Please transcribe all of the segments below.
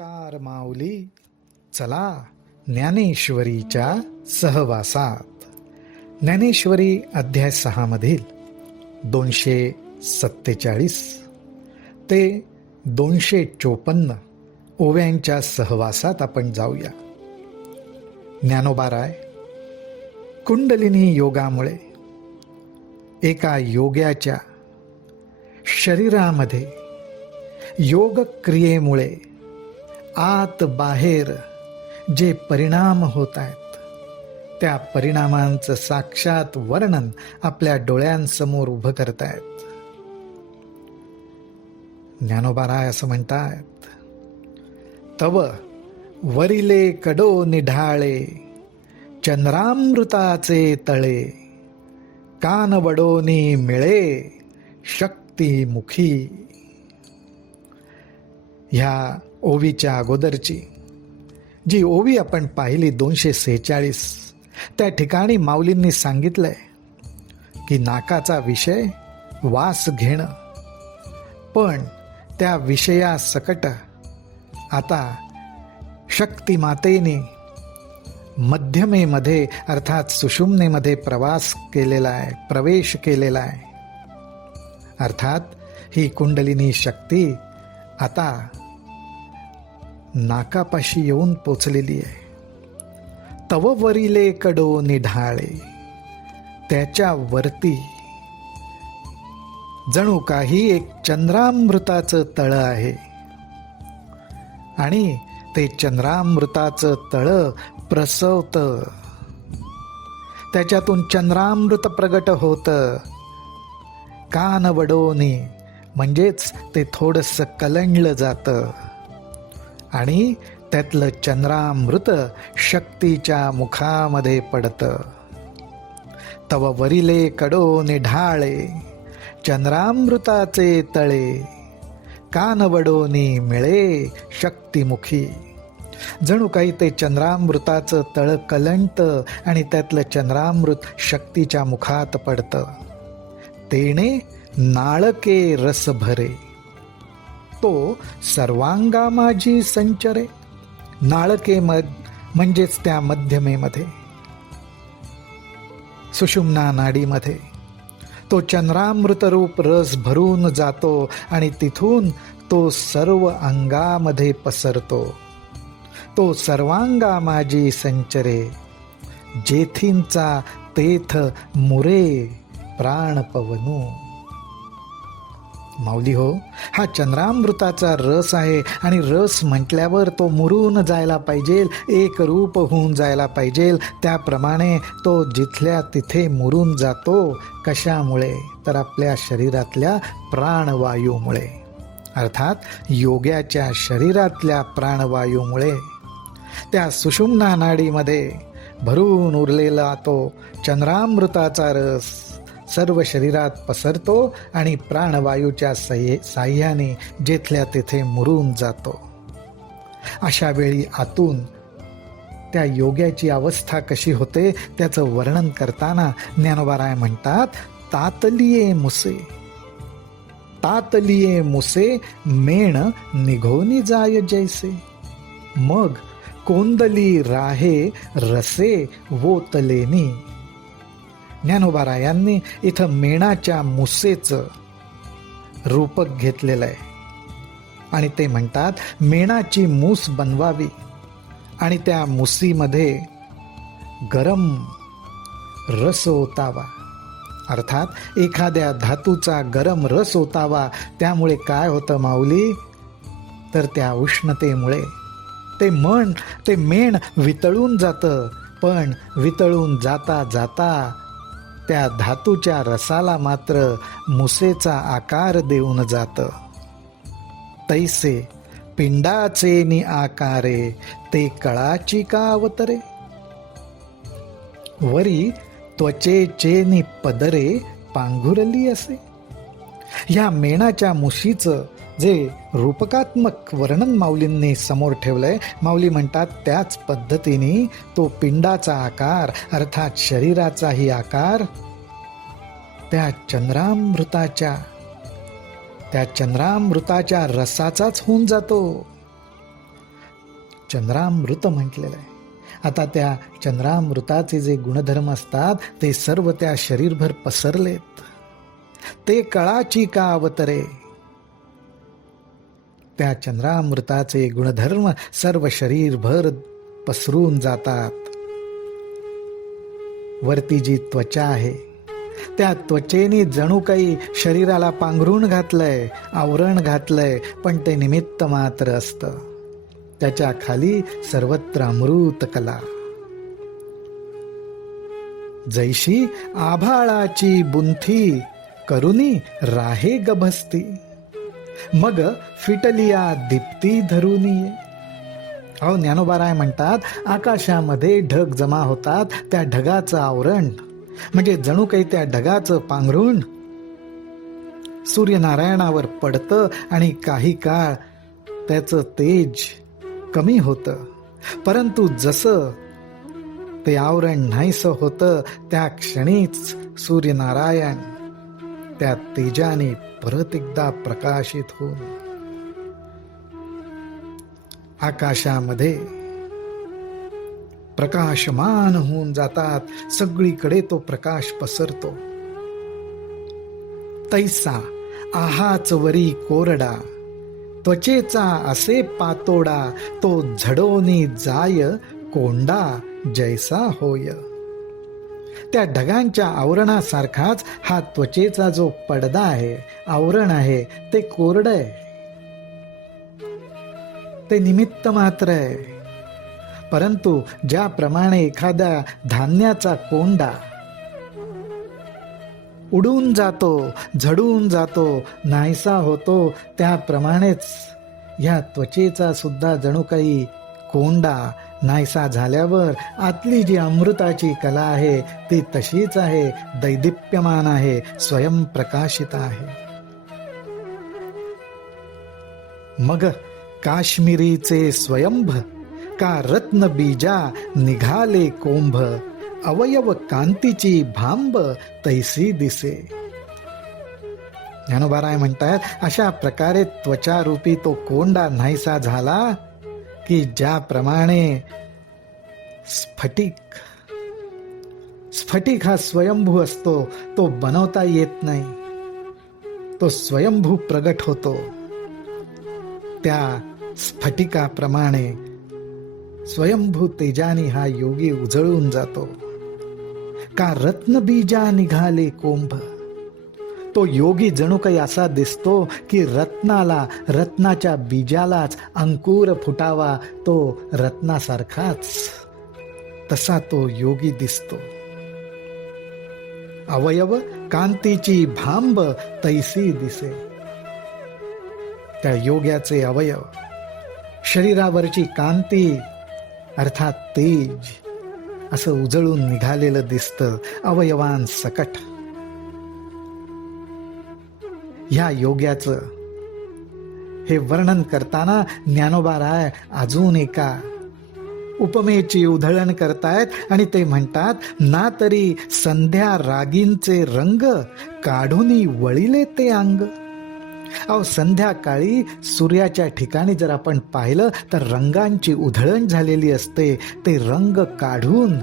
नमस्कार माऊली, चला ज्ञानेश्वरीच्या सहवासात. ज्ञानेश्वरी अध्याय 6 मधील 247 ते 254 ओव्यांच्या सहवासात आपण जाऊया. ज्ञानोबाराय, कुंडलिनी योगामुळे एका योग्याच्या शरीरामध्ये योग क्रियेमुळे आत बाहेर जे परिणाम होत आहेत त्या परिणामांचं साक्षात वर्णन आपल्या डोळ्यांसमोर उभं करतायत. ज्ञानोबाराय असं म्हणतात, तव वरिले कडो निढाळे चंद्रामृताचे तळे कान वडोनी मिळे शक्तिमुखी. ह्या ओवीच्या अगोदरची जी ओवी आपण पाहिली 246, त्या ठिकाणी माऊलींनी सांगितलंय की नाकाचा विषय वास घेणं, पण त्या विषयासकट आता शक्तिमातेने मध्यमेमध्ये अर्थात सुषुम्नेमध्ये प्रवेश केलेला आहे. अर्थात ही कुंडलिनी शक्ती आता नाकापाशी येऊन पोचलेली आहे. तव वरिले कडो निढाळे, त्याच्या वरती जणू काही एक चंद्रामृताचं तळ आहे आणि ते चंद्रामृताचं तळ प्रसवतं, त्याच्यातून चंद्रामृत प्रगट होतं. कान वडोनी म्हणजेच ते थोडंसं कलंडलं जातं आणि त्यातलं चंद्रामृत शक्तीच्या मुखामध्ये पडतं. तव वरिले कडो निढाळे चंद्रामृताचे तळे कान वडोनी मिळे शक्तिमुखी. जणू काही ते चंद्रामृताचं तळ कलंडतं आणि त्यातलं चंद्रामृत शक्तीच्या मुखात पडतं. तेने नाळके रस भरे, तो सर्वांगा माझी संचरे. नाळके म्हणजेच त्या मध्यमेमध्ये सुषुम्ना नाडीमध्ये तो चंद्रामृत रूप रस भरून जातो आणि तिथून तो सर्व अंगामध्ये पसरतो. तो सर्वांगा माझी संचरे, जेथींचा तेथ मुरे प्राण पवनू. माऊली हो, हा चंद्रामृताचा रस आहे आणि रस म्हटल्यावर तो मुरून जायला पाहिजे, एक रूप होऊन जायला पाहिजे. त्याप्रमाणे तो जिथल्या तिथे मुरून जातो. कशामुळे? तर आपल्या शरीरातल्या प्राणवायूमुळे, अर्थात योग्याच्या शरीरातल्या प्राणवायूमुळे. त्या सुषुम्ना नाडीमध्ये भरून उरलेला तो चंद्रामृताचा रस सर्व शरीरात पसरतो आणि प्राणवायूच्या साह्याने जेथल्या तेथे मुरून जातो. अशा वेळी आतून त्या योग्याची अवस्था कशी होते त्याचं वर्णन करताना ज्ञानोबाराय म्हणतात, तातलिये मुसे, तातलिये मुसे मेण निघोनी जाय जैसे. मग कोंदली राहे रसे वोतलेनी. ज्ञानोबारायांनी इथं मेणाच्या मुसेचं रूपक घेतलेलं आहे आणि ते म्हणतात मेणाची मूस बनवावी आणि त्या मुसीमध्ये गरम रस ओतावा, अर्थात एखाद्या धातूचा गरम रस ओतावा. त्यामुळे काय होतं माऊली, तर त्या उष्णतेमुळे ते मेण वितळून जातं, पण वितळून जाता जाता त्या धातूच्या रसाला मात्र मुसेचा आकार देऊन जातं. तैसे पिंडाचे नि आकारे ते कळाची का अवतरे. वरी त्वचेचे नि पदरे पांघुरली असे. ह्या मेणाच्या मुशीचं जे रूपकात्मक वर्णन माऊलींनी समोर ठेवलंय, माऊली म्हणतात त्याच पद्धतीने तो पिंडाचा आकार अर्थात शरीराचाही आकार त्या चंद्रामृताच्या रसाचाच होऊन जातो. चंद्रामृत म्हटलेलं आहे. आता त्या चंद्रामृताचे जे गुणधर्म असतात ते सर्व त्या शरीरभर पसरलेत. ते कळाची का अवतरे. त्या चंद्रामृताचे गुणधर्म सर्व शरीरभर पसरून जातात. वरती जी त्वचा आहे त्या त्वचेने जणू काही शरीराला पांघरून घातलंय, आवरण घातलंय, पण ते निमित्त मात्र असतं. त्याच्या खाली सर्वत्र अमृत कला. जैशी आभाळाची बुंथी करुनी राहे गभस्ती, मग फिटलिया दीप्ती धरुनी. अहो ज्ञानोबाराय म्हणतात, आकाशामध्ये ढग जमा होतात, त्या ढगाचं आवरण म्हणजे जणू काही त्या ढगाचं पांघरून सूर्यनारायणावर पडतं आणि काही काळ त्याचं तेज कमी होतं. परंतु जसं ते आवरण नाहीसं होतं त्या क्षणीच सूर्यनारायण त्या तेजाने परत एकदा प्रकाशित होऊन आकाशामध्ये प्रकाशमान होऊन जातात. सगळीकडे तो प्रकाश पसरतो. तैसा आहाच वरी कोरडा, त्वचेचा असे पातोडा, तो झडोनी जाय कोंडा जैसा होय. त्या ढगांच्या आवरणासारखाच हा त्वचेचा जो पडदा आहे, आवरण आहे, ते कोरडं आहे, ते निमित्त मात्र आहे. परंतु ज्याप्रमाणे एखाद्या धान्याचा कोंडा उडून जातो, झडून जातो, नाहीसा होतो, त्याप्रमाणेच या त्वचेचा सुद्धा जणू काही कोंडा नाहीसा झाल्यावर आतली जी अमृताची कला आहे ती तशीच आहे, दैदिप्यमान आहे, स्वयंप्रकाशित आहे. मग काश्मीरीचे स्वयंभ का रत्न बीजा निघाले कोंभ, अवयव कांतीची भांब तैसी दिसे. ज्ञानोबाराय म्हणतात, अशा प्रकारे त्वचारूपी तो कोंडा नाहीसा झाला की ज्याप्रमाणे स्फटिक हा स्वयंभू असतो, तो बनवता येत नाही, तो स्वयंभू प्रगट होतो. त्या स्फटिकाप्रमाणे स्वयंभू तेजानी हा योगी उजळून जातो. का रत्नबीजा निघाले कोंभ, तो योगी जणू काही असा दिसतो की रत्नाच्या बीजालाच अंकुर फुटावा, तो रत्नासारखाच तसा तो योगी दिसतो. अवयव कांतीची भांब तैसी दिसे. त्या योग्याचे अवयव, शरीरावरची कांती अर्थात तेज असं उजळून निघालेलं दिसतं अवयवांसकट. ह्या योग्याचं हे वर्णन करताना ज्ञानोबाराय अजून एका उपमेची उधळण करतायत आणि ते म्हणतात, ना तरी संध्या रागींचे रंग काढूनी वळिले ते अंग. अहो संध्याकाळी सूर्याच्या ठिकाणी जर आपण पाहिलं तर रंगांची उधळण झालेली असते. ते रंग काढून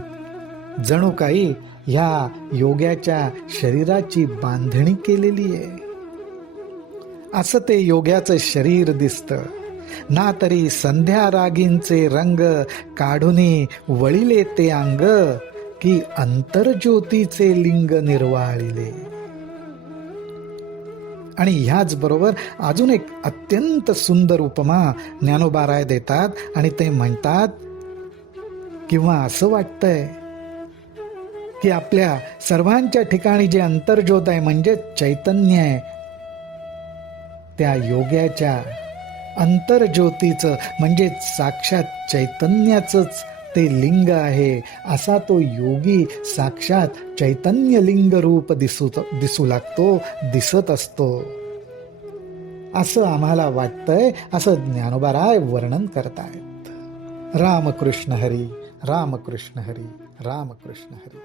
जणू काही ह्या योग्याच्या शरीराची बांधणी केलेली आहे, असं ते योग्याचं शरीर दिसतं. ना तरी संध्या रागींचे रंग काढूनी वळिले ते अंग, की अंतर्ज्योतीचे लिंग निर्वाळिले. आणि ह्याच बरोबर अजून एक अत्यंत सुंदर उपमा ज्ञानोबाराय देतात आणि ते म्हणतात, किंवा असं वाटतंय की आपल्या सर्वांच्या ठिकाणी जे अंतर्ज्योत आहे म्हणजे चैतन्य आहे, त्या योग्याच्या अंतर्ज्योतीचं म्हणजे साक्षात चैतन्याचंच ते लिंग आहे. असा तो योगी साक्षात चैतन्य लिंग रूप दिसू लागतो, दिसत असतो, असं आम्हाला वाटतंय, असं ज्ञानोबाराय वर्णन करतायत. रामकृष्ण हरी, रामकृष्ण हरी, रामकृष्ण हरी.